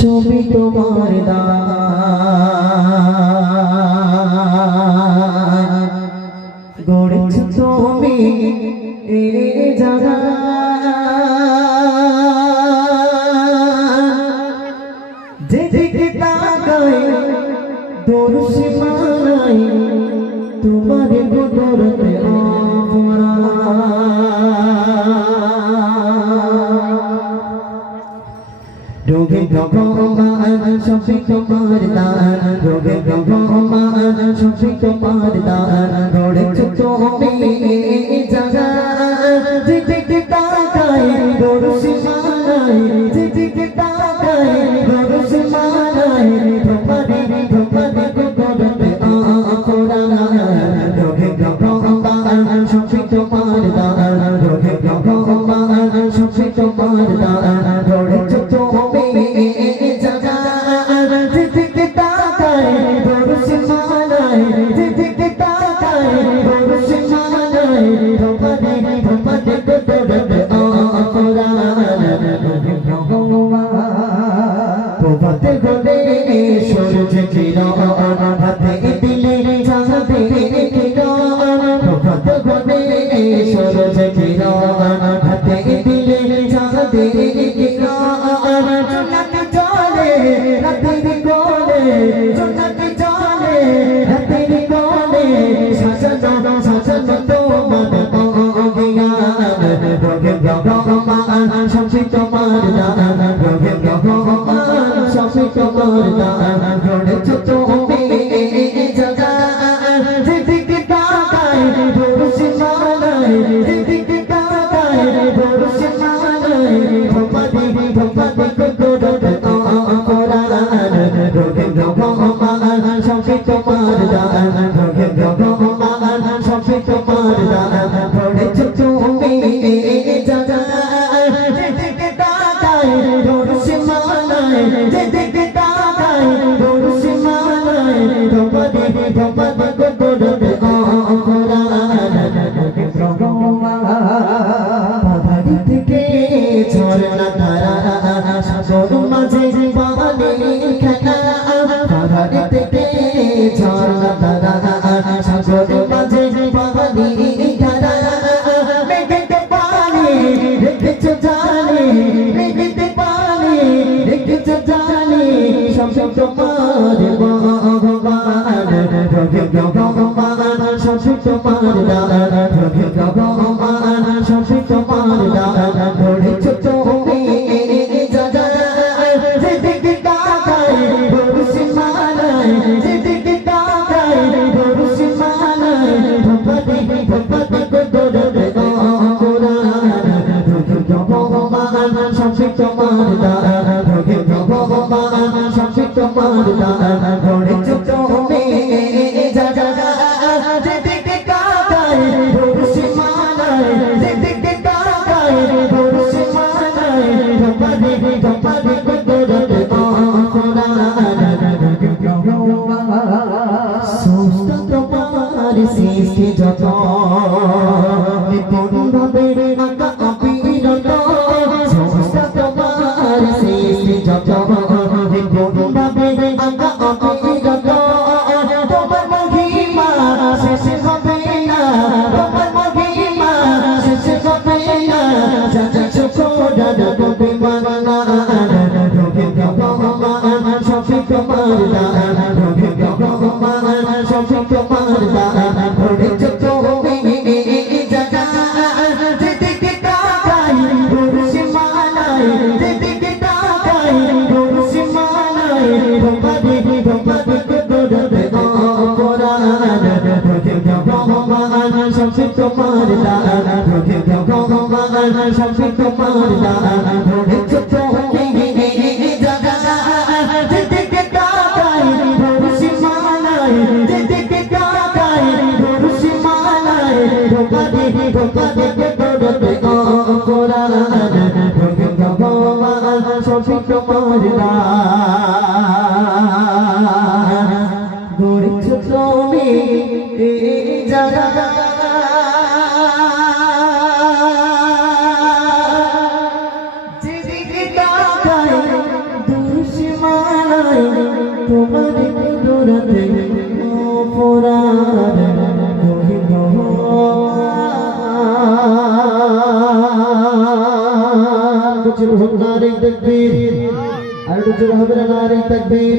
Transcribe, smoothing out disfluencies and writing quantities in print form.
ছবি তোমার দান গড়েছ তুমি এ জায়গা যেদিকে তাকাই দূর সীমানাই তোমার কুদরতে অপরা রোগে ভগবান সবই তোমার দান রোগে ভগবান সবই তোমার দান গড়েছ তুমি জায়গা যেদিকে তাকাই দূর সীমানাই যেদিকে তাকাই দূর সীমানাই তোমার কুদরতে অপরা রোগে ভগবান সবই তোমার দান রোগে ভগবান সবই তোমার দান গড়েছ প্রভাতে গলে সূর্য কিরণ হাতে দিলে চাঁদে কিরণ প্রভাতে গলে সূর্য কিরণ হাতে দিলে চাঁদে কিরণ জোনাকি চলে রাতের কোলে জোনাকি চলে রাতের কোলে সাজানো সাজানো তোমার অজ্ঞান রোগে ভগবান সবই তোমার দান রোগে ভগবান সবই তোমার দান গড়েছ তুমি জায়গা যেদিকে তাকাই দূর সীমানাই যেদিকে তাকাই দূর সীমানাই ভগবান কুদরতে অপরা রোগে ভগবান সবই তোমার দান রোগে ভগবান সবই তোমার দান গড়েছ তুমি জায়গা যেদিকে তাকাই দূর সীমানাই যেদিকে তাকাই দূর সীমানাই ভগবান কুদরতে অপরা রোগে ভগবান পাহাড়ি থেকে ঝরনা ধারা সাগর মাঝে পানি খেলা পাহাড়ি থেকে ঝরনা ধারা সাগর মাঝে পানি খেলা মেঘেতে পানি রেখেছ জানি মেঘেতে পানি রেখেছ জানি সব তোমার ভগবান রোগে ভগবান সবই তোমার দান রোগে ভগবান সবই তোমার দান গড়েছ তুমি জায়গা যেদিকে তাকাই দূর সীমানাই যেদিকে তাকাই দূর সীমানাই ভগবান কুদরতে অপরা রোগে ভগবান সবই তোমার দান রোগে ভগবান সবই তোমার দান গড়েছ তুমি জায়গা যেদিকে তাকাই দূর সীমানাই যেদিকে তাকাই দূর সীমানাই ভগবান কুদরতে অপরা রোগে ভগবান সমস্ত তোমার সৃষ্টি যত নিপুণ ভাবে আঁকা অবিরত সমস্ত তোমার সৃষ্টি যত নিপুণ ভাবে আঁকা অবিরত তোমার মহিমা শেষ হবে না তোমার মহিমা শেষ হবে না যাচ্ছ খোদার বিমানা রোগে ভগবান সবই তোমার দান রোগে ভগবান সবই তোমার দান গড়েছ তুমি জায়গা যেদিকে তাকাই দূর সীমানাই যেদিকে তাকাই দূর সীমানাই ভগবান কুদরতে অপরা রোগে ভগবান সবই তোমার দান রোগে ভগবান সবই তোমার দান গড়েছ তুমি জায়গা যেদিকে তাকাই দূর সীমানাই যেদিকে তাকাই দূর সীমানাই ভগবান কুদরতে অপরা রোগে ভগবান সবই তোমার দান গড়েছ তুমি জায়গা যেদিকে তাকাই দূর সীমানাই তোমার কুদরতে অপরাধ রহিব কুছ নারে তাকবীর আর কুছ হবে না নারে তাকবীর